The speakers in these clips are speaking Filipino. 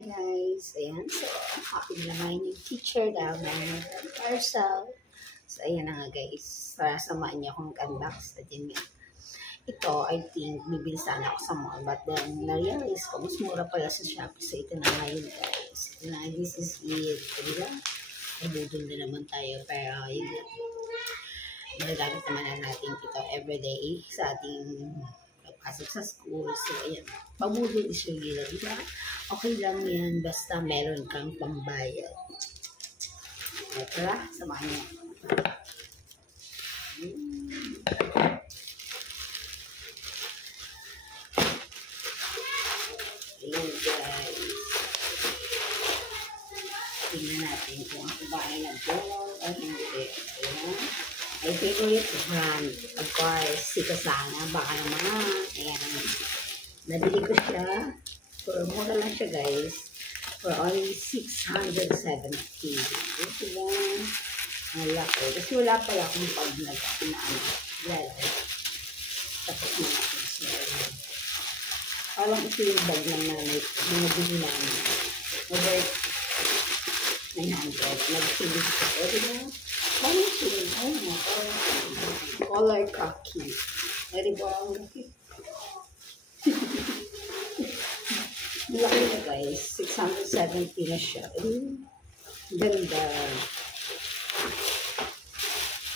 Guys, ayan. So, happy naman yung teacher down there. Parcel. So, ayan na nga guys. Para samahan niyo akong unbox. At yun nga. Ito, I think, bibili sana ako sa mall. But then, na-realize ko, mas mura pala sa Shopee. So, ito na nga yun guys. Ito na, this is it. Diba? Nabudol na naman tayo. Pero, yun nga. Magagamit naman na natin ito everyday sa ating pasok sa school. So, ayan. Pabudol is regular. Diba? Okay lang yan. Basta meron kang pambayad. Tara, samahan niyo. Ayan guys. Tingnan natin kung ako ba ay nag-goal o hindi. Ayan. My favorite brand, of course, si Kasana. Baka naman. Ayan. Nabili ko siya. Mura lang siya guys. For only 670. Diba? Ang laki. Kasi wala pala akong pag nag-ano. Tapos na natin siya. Parang ito yung bag ng nanay. Mga bili namin. Over 900. Nag-silig ko. O diba? Parang silig. Oh my God. Color khaki. Diba ang laki? Laki na guys. 670 na siya. Ganda.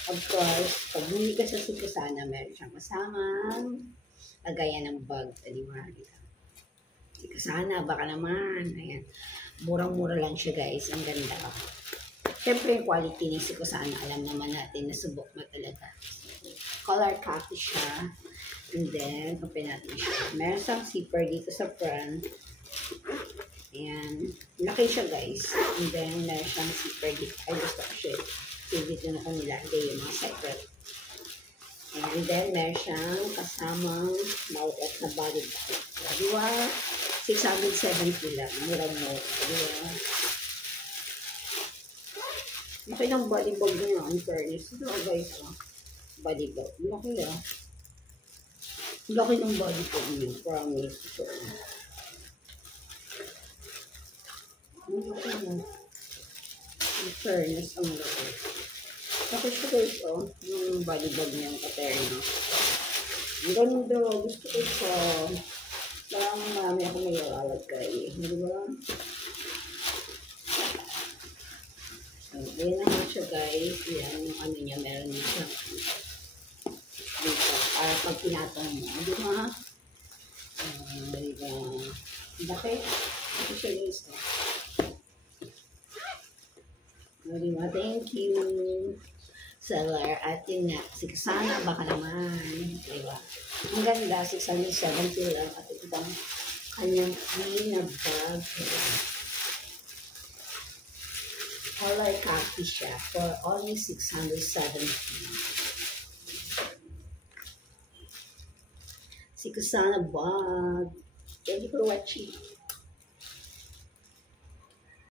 Of course, pag hindi ka sa Sikasana, meron siyang kasamang lagayan ng bag. Diba? Sikasana, baka naman. Ayan. Murang-mura lang siya guys. Ang ganda. Siyempre, yung quality ni Sikasana, alam naman natin na subok na talaga. Color khaki siya. And then, open natin siya. Meron siyang zipper dito sa front. Ayan. Laki siya guys. And then, meron siyang zipper dito. Ay, gusto ko siya. So, dito na kung nilagay yung mga zipper. And then, meron siyang kasamang mauot na body bag. Diba? 670 lang. Mura-mura. Diba? Laki ng body bag niya. Ang fairness. Ito guys. Body bag. Laki ah. Laki ng body bag niya. Promise. So, ang laki na. Ang fairness. Ang laki. Laki siya guys. Yung body bag niya. Ang ka-fairness. Ang ganda. Gusto ko siya. Parang marami ako may lalagay. Di ba? So, ayan na nga siya guys. Yan yung ano niya. Meron niya siya. Dito. Para pag pinatong mo. Di ba? Di ba? Bakit? Ito siya guys. Di ba? Thank you. Seller. At yun nga. Sikasana. Baka naman. Di ba? Ang ganda. 670 lang. At ito bang kanyang clean na bag. Color khaki siya. For only 670. Sikasana bag. Thank you for watching.